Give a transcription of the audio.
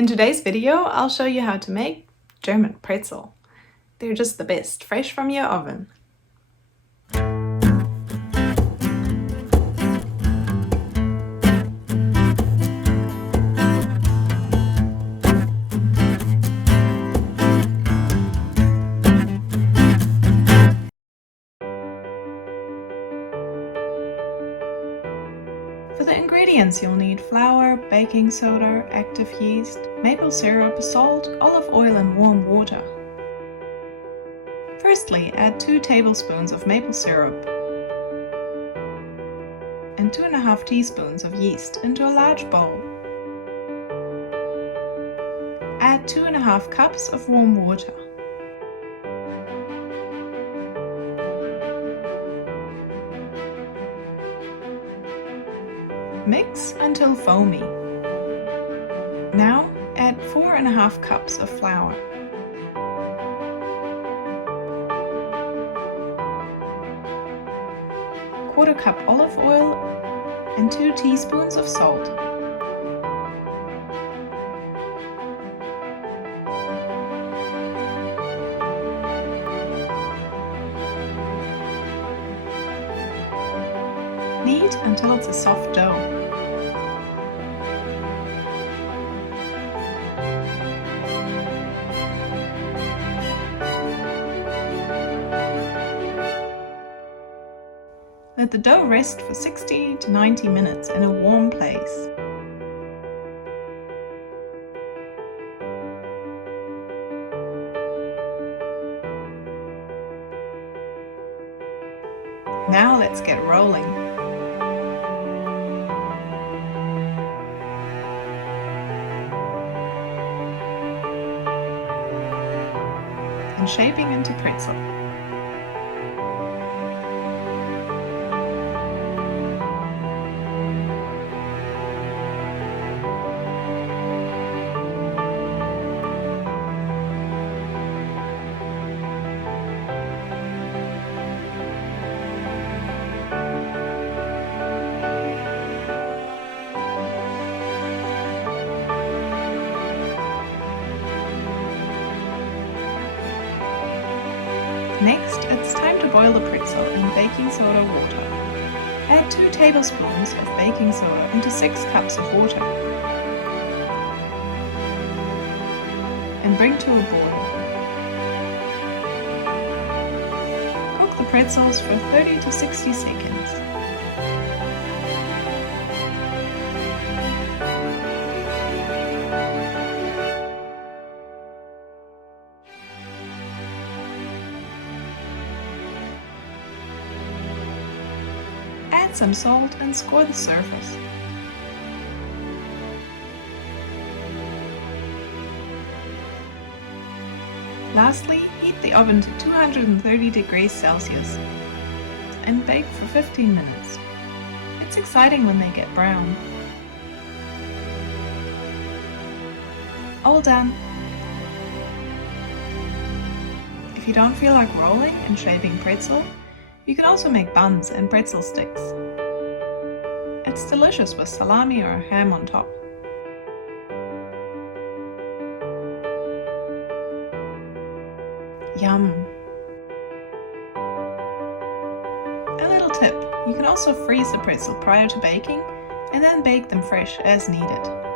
In today's video, I'll show you how to make German pretzel. They're just the best, fresh from your oven. For the ingredients, you'll need flour, baking soda, active yeast, maple syrup, salt, olive oil and warm water. Firstly, add 2 tablespoons of maple syrup and 2.5 teaspoons of yeast into a large bowl. Add 2.5 cups of warm water. Mix until foamy. Now add 4.5 cups of flour. Quarter cup olive oil and 2 teaspoons of salt. Knead until it's a soft dough. Let the dough rest for 60 to 90 minutes in a warm place. Now let's get rolling. And shaping into pretzel. Next, it's time to boil the pretzel in baking soda water. Add 2 tablespoons of baking soda into 6 cups of water and bring to a boil. Cook the pretzels for 30 to 60 seconds. Add some salt and score the surface. Lastly, heat the oven to 230 degrees Celsius and bake for 15 minutes. It's exciting when they get brown. All done. If you don't feel like rolling and shaping pretzel, you can also make buns and pretzel sticks. It's delicious with salami or ham on top. Yum! A little tip, you can also freeze the pretzel prior to baking and then bake them fresh as needed.